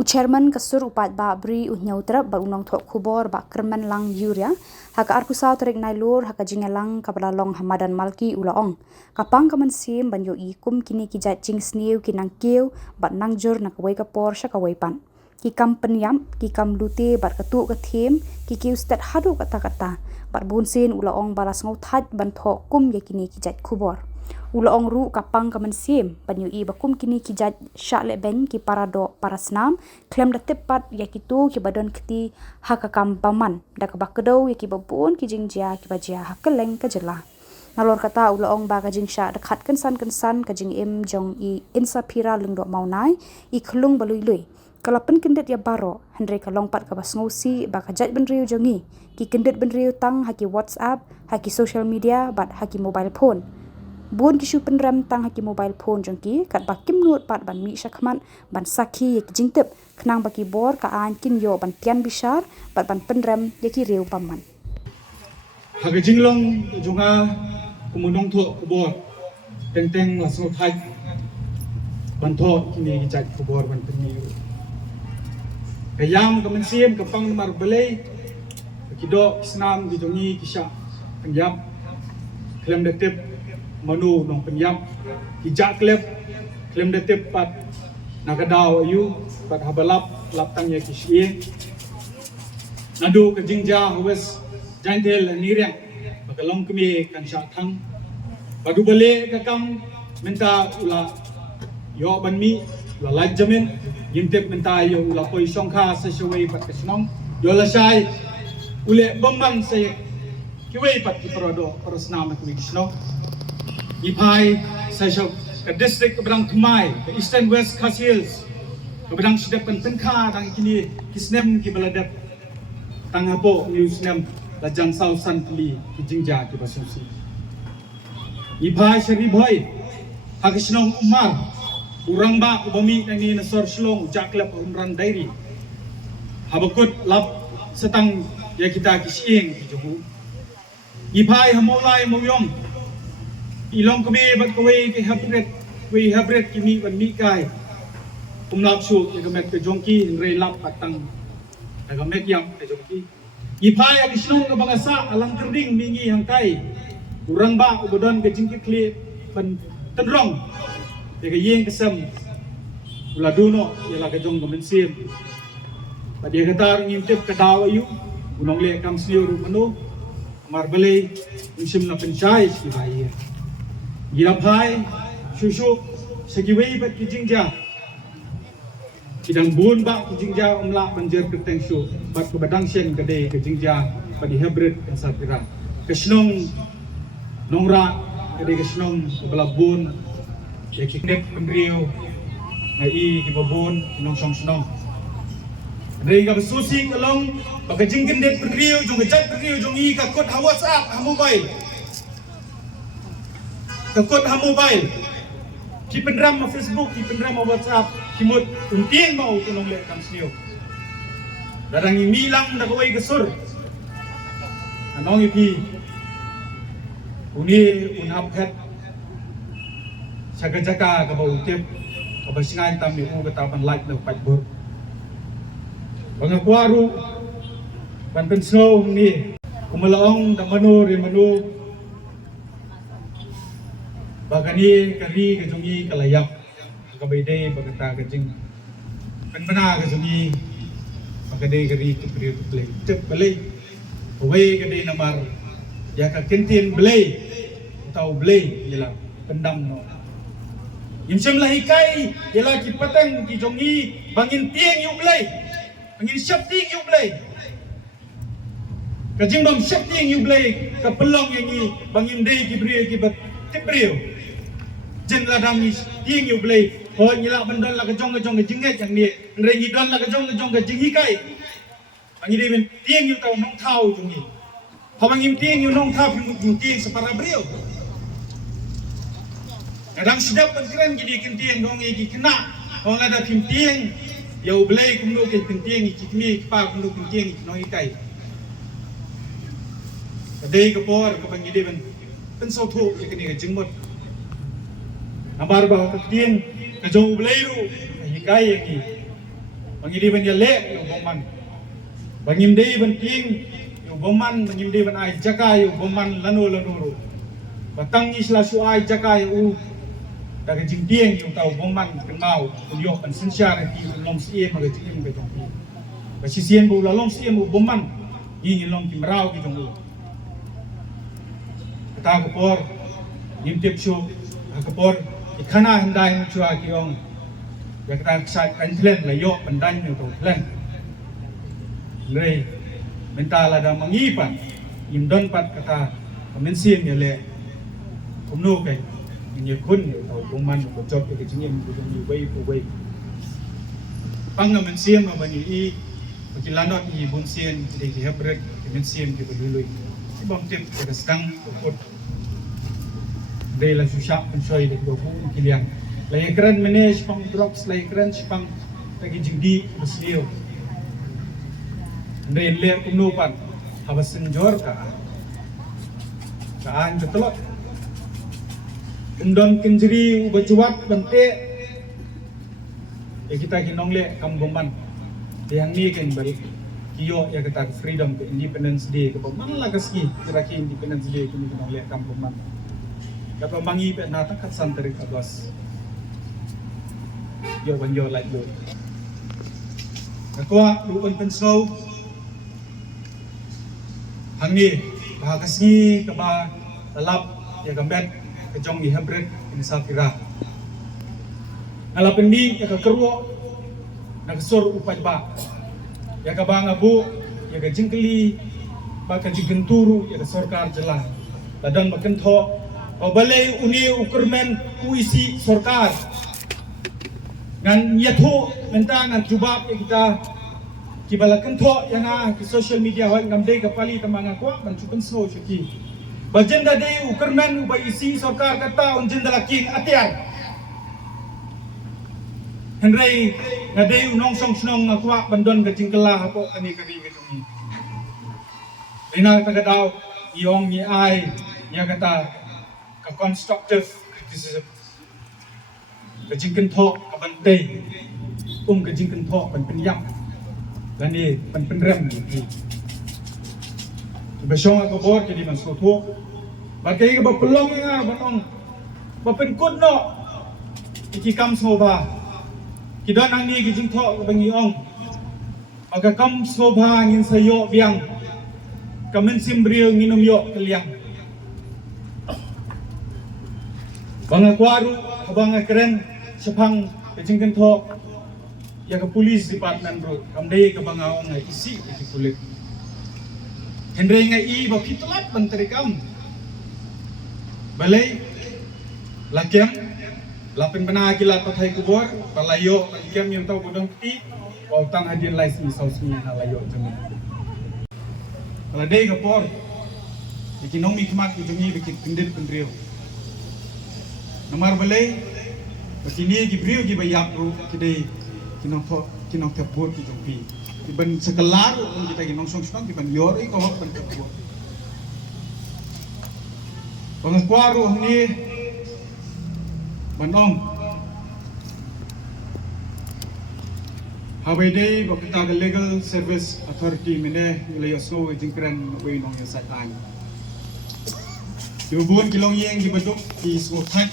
Chairman kasur upat ba bri unyautra ba unong thok khubor ba kerman lang yuria haka arkusa trek nailur haka jingelang kabala long hamadan malki ulaong kapang kaman sim banyo I kum kini kijat jing sniu kinang kiu ba nangjur nak wai kapor sha kawai pan ki kam penyam ki kam lute bat katu ka them ki kiu stat hadu kata kata bat bunsin ulaong balas ngau that ban thok kum ye kini kijat khubor ulaong ru kapang kaman sim banyu I bakum kini kijat sha le ben ki parado parasnam klem da tepat ya kitu ki badon kiti haka kam paman da ka bakdo ya ki babun ki jingjia ki bajia hakeleng ka jela nalor kata ulaong ba ka jingsha da khat kan san ka jing em jong I insa phira lungdo maunai I khlung balui kalapan kendet ya baro hendre kalong pat ka basngosi ba ka jat ben riu jongi ki kendet ben riu tang haki WhatsApp haki social media bat haki mobile phone Bun kishu penrem tang haki mobile phone jongki kat bakim nut pat ban mi syakman ban saki yek jingtep kenang baki bor ka an kin yo ban tian bishar pat ban penrem yeki riu paman haka jinglong junga kumunong tho kubor teng lasno thai ban tho kini jat kubor ban teniu kayam kamen siem kapang mar belai kido snam di jongi kisha penjab klem detep manu nong penyam kijak klem detep pat nakadaw ayu pat habalap laptang ya kisie nadu ke jingja huwes jantel niriang bakalong kemi kan sha thang padu bale ka kam menta ula yo ban mi la lajjamen yintep menta yo ula poi songkha sa shawai pat kasnong yo la shai ule bomman say kiwei pat ki parodo parasnam ki kisno Ipai saya ke distrik ke Bedang Kemai ke Eastern West Khas Hills ke Bedang Sedepan Tengkar dan kini kisnem ki beladat tangapo new snem lajang sausan kili ki jingja ki basumsi Ipai Shari Boy hakisnong Umar urang ba ubami nani nasor slong jaklap umran dairi habakut lap setang ya kita kisiing ki jogu Ipai hamolai moyong ilong kami bat kawai ke habret kimi ban mi kai kumlap su ke gamet ke jongki rei lap patang ke gamet yam ke jongki ipai ang islong ke bangasa alang kerding mingi hang kai urang ba ubodon ke jingki kli ban tedrong ke yeng kesem ula duno yala ke jong gamen sim ba dia kata ngintip ke daw ayu unong le kam sliu ru manu mar belai musim na penchai si bai Girapai, susu, segiwei bat kijingja. Kidang bun bak kijingja umlak banjir keteng su, bat kebadang sian kedai kijingja badi hybrid dan sapira. Kesnong nongra kedai kesnong kebala bun, ya kiknek pendriu, ngai kibabun nong song senong. Dari ka besusi kalong bagajing kendet pendriu jong gejat pendriu jong I kakut ha WhatsApp ha mobile. Takut ha mobile ki penram ma Facebook ki penram ma WhatsApp ki mut unting mau tunong le kam sniu darang imilang da kawai gesur anong ipi uni unhap pet jaga ka bau tip ka basingan tam ni u ka tapan like na pat bur bangakwaru ban pensno ni kumalaong da manu bagani kari kejungi kalayak kabede bagata kejing penbena kejungi bagade kari kepri play cep belai away kade namar ya ka kentin belai atau belai yela pendam no imsem lahikai yela ki patang ki jongi bangin tieng yu belai bangin syap tieng yu belai kajing dom syap tieng yu belai ka pelong yang ni bangin dei ki bri ki bat tibrio jen ladang tieng yu belai ho nyila bandon la kejong ke jinget yang ni rengi don la kejong ke jingi kai bangi de ben tieng yu tau nong thau jungi ho bangim tieng yu nong thau ping tieng separa brio kadang sedap penkiran gidi kentieng dong iki kena ho ngada pim tieng yu belai kumno ke kentieng iki kimi pa kumno kentieng iki nong ikai dei ke por ke bangi de ben pensau thu ke ni ke jingmot Nambar bahawa ketieng kejauh belairu hikai yang ini bangidi ban yale yo boman bangimde ban king yo boman bangimde ban ai jaka yo boman lanu ru batang isla su ai jaka yo daga jingtieng yo tau boman kenau yo ban sensyar ti long sie ma ga jing be tong ba sisien bu la long sie bu boman yi long ti marau ki tong ta ko por nim tip chu ko por khana handai chua ki ong ya kita sai kan plan la yo pandan yo to plan lei mentala da mangipan im don pat kata men sien ya le kumno kai ni kun yo to kuman ko job ke jingin ko ni wei ko wei pang men sien ma bani i ki lanot i bun sien de ki hebret men sien ki belului si bom tip ke sedang ko de la susah pensoi de ko ki liang lagi keren manage pang drops lagi keren pang lagi jingdi bersio ndai le kumno pan habas senjor ka an betelot kendon kenjeri bajuat bante ya kita kinong le kamboman yang ni kan balik kiyo ya kita freedom ke independence day ke man la kaski kira ki independence day kinong le kamboman dapat bangi pe na takat santri kabas yo ban yo like yo ako luon pensau hangi bahakasni ke ba lalap ya gambet ke jong i hebret in safira ngalap ni ya ke keruo na kesur upai ba ya ke bang abu ya ke jingkeli ba ke jingenturu ya ke sorkar jelah badan makan tho balai uni ukurmen uisi sorkar ngan yatho menta ngan jubab kita kibalakan tho yang ke social media wa ngamde kapali tamanga ko ban chupen snow chuki bajenda dei ukurmen ubai isi sorkar kata unjin dalaking atiar henrei ngadei unong song snong ngakwa bandon ke jingkela hapo ani kari ke tumi rina tagadau iong ni ai ya kata constructive criticism kejingkan thok kabante kejingkan thok ban penyam dan ni ban penrem ni besong aku bor jadi ban soto bagai ke bapelong nga banong bapen kut no iki kam soba kidon ang ni kejing thok bangi ong aga kam soba ngin sayo biang kamen simbriu nginum yo keliang banga kwaru banga keren sepang kejingkan tho ya ke police department bro kamdei ke banga ong ngai isi ke kulit hendrei ngai i ba kitlat menteri kam balai lakem lapin bana kilat pathai kubor palayo lakem yang tau bodong ti wa tang hadin lais ni sausmi halayo jemi kalau dei ke por ikinong mi kmak jemi bikin tindir pendrio nomor balai begini gibriu gi bayap ru kidai kinong teput ki jompi iban sekelar kita kinong song ki ban yori ko hok ban teput bangas kwaru ni banong Habedei bakita ke legal service authority mene layo snow jingkran we nong ya satan yubun kilong yeng di beduk ki snow thak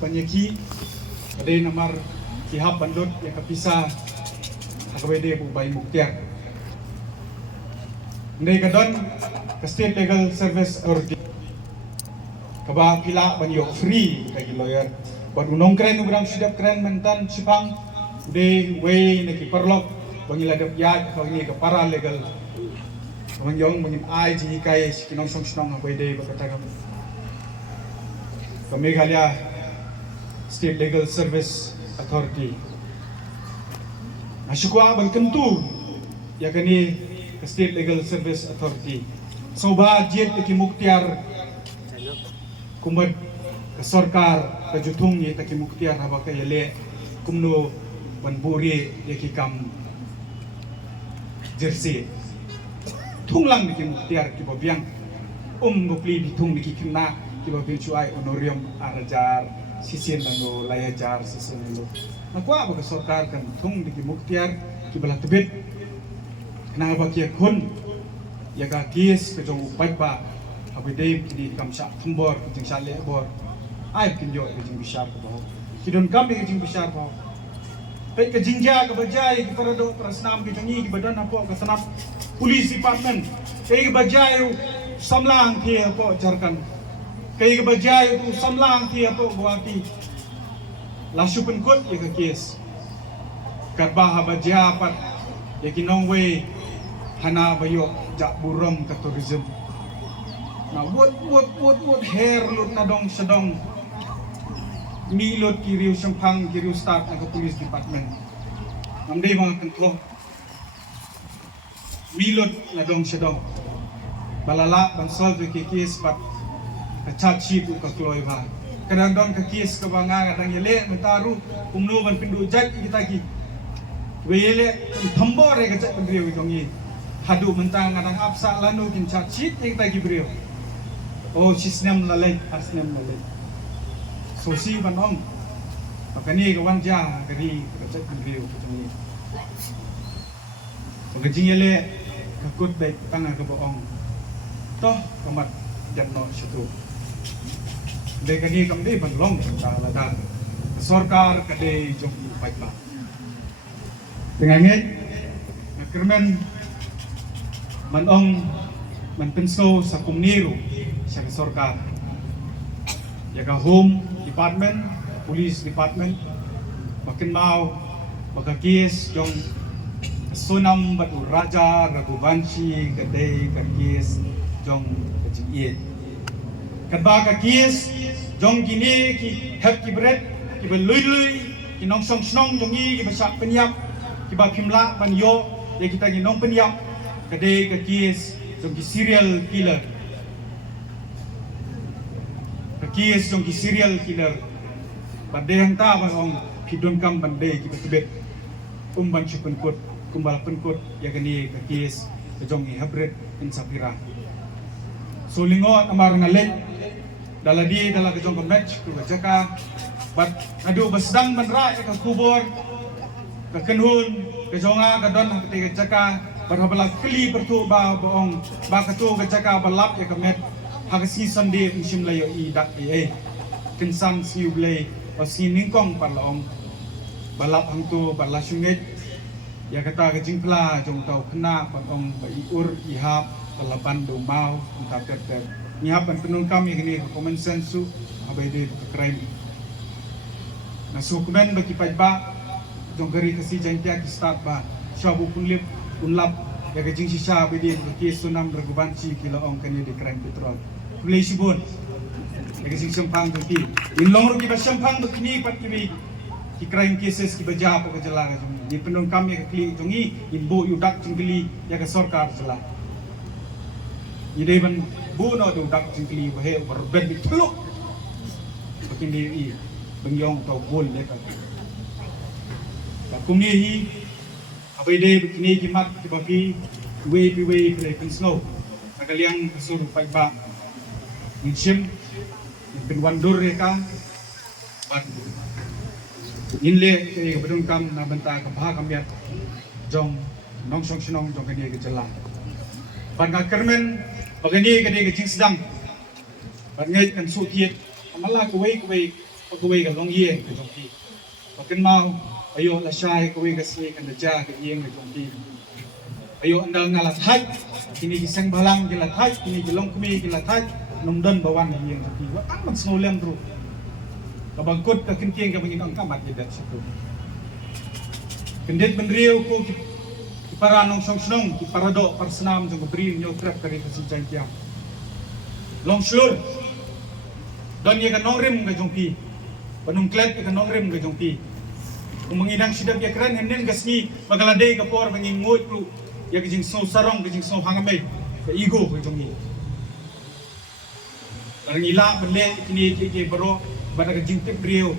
banyaki ada nomor kihab bandut yang kapisa akabede bu bai muktiar ndai kadon ke state legal service authority kaba pila banyo free kagi lawyer ban unong kren ugrang sidap kren mentan sipang de way neki perlok bangila dap ya bangi ke para legal bangyong bangim ai ji kai kinong song snong akabede bakata kami galia State Legal Service Authority. Nasyukwa bang kentu ya kani State Legal Service Authority. So ba jet ki muktiar kumad ka sarkar ka jutung ni taki muktiar haba ka yale kumno banburi ki kam jersey. Tunglang ki muktiar ki babiang gopli bitung ki kina ki babiang chuai honorium arajar sisien nango layajar sisien nango nakwa ba sarkar kan tung di muktiar kibalah tebet kena bakia kun ya ka kies ke jong upat ba abide kini kamsa khambor jing sale bor ai kinjo ke jing bisar ko kidon kam ke jing bisar ko pe ke jingja ke bajai ke parado prasnam ke jongi ke badan apo ke sanap police department ke bajai samlang ke apo jarkan ke bajai tu samlang ke apo buati lasu penkot ya ke kies kat bah bajai pat ya kinong we hana bayo jak buram ke tourism na wot hair lut na dong sedong milot kiriu sempang kiriu start ke police department namdai mga kanto milot na dong sedong balala bansol ke kis pat kacat sheet ka kloy ba kadang dong ke kis ke banga kadang yele mentaru umnu ban pindu jak kita ki wele thambor ke jak pendriu dongi hadu mentang kadang apsa lanu kin cat sheet kita ki brio oh sistem lalai asnem lalai sosi banong makani ke wanja kari kecek brio ni pagajing yele kakut baik tanga ke boong toh kamat janno situ dekani kamde banglong ta lada sarkar kade jong paitba dengan nget kermen manong manpenso sa kumniru sa sarkar ya ka home department police department makin mau magakis jong sunam batu raja Raghuvanshi kadai kakis jong kecil kadba kakis jong gini ki hep ki bret ki belui ki nong song snong jongi ki basak penyap ki ba phimla ban yo ye kita ki nong penyap kadai kakis jong ki serial killer kakis jong ki serial killer badeng ta bang pidon kam bande ki betubet ban chupen kot kumbal penkut ya kini kakis kejongi habret in sapira so lingo amar ngalek daladi dala kejong match ku jaka bat adu basdang manra ka kubur ka kenhun kejonga kadon ketika jaka berhabala kli bertu ba boong ba katu ka jaka balap ya kamet hagasi sande insim layo i dak e kinsan siu blay o si ningkong parlaong balap hangtu balasungit ya kata kecing pela jong tau kena patong iur ihap pelaban do mau entah ter ihap pan penun kami gini common sense su abai de crime na su kumen bagi pajba jong gari kasi jantia ki start ba shabu punlip unlap ya kecing sisa abai de ki sunam Raghuvanshi kilo ong kani de crime petrol kulai sibun ya kecing sempang tu in long ru ki ba sempang begini pat ki ki crime cases ki baja apa ke jela ka di penung kami ke kli jongi ibu yudak jengkeli ya ke sarkar jela ide ban bu no du dak jengkeli ba he berbed di teluk bakin di bengyong tau bol le ka kumni hi abai de begini ki mat ki bagi we play pen snow nakaliang kasur pai ba insim pen wandur ka ban inle ke bedung kam na benta ka bha kam ya jong nong song sinong jong kani ke jela ban ka kermen bagani ke de jing sedang ban ngai kan su thiet amala ko wei ka long ye ke jong ki bakin mau ayo la shai ko wei ka si kan ja ke yeng ke jong ki ayo andal ngala thai kini ki sang balang ke la thai kini ki long kumi ke la thai nong don bawan yeng ke ki wa ang man snow lem tru kabangkot ka kinking ka bangin ang kamat yedat situ kendet benriu ko ki para nong song snong ki parado parsenam jong beri nyo trap kari ka sinjan kia long slur don ye ka nong rim ka jong pi panung klet ka nong rim ka jong pi kung mangidang sidap ya kran henen gasni magalade ka por bangin ngot ru ya ka jing so sarong ka jing so hangamay ka ego ka jong ni barang ila benle kini ke baro bata ka jing tip griyo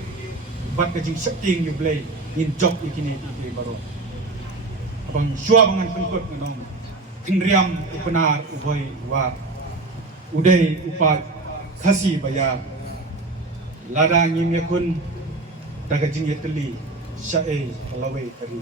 bat ka jing setting you play in job ikini ikini baro abang syua bangan pengkot nong kinriam upenar uboy wa uday upat khasi baya ladang yim yakun daga jing yetli syae kalawai tari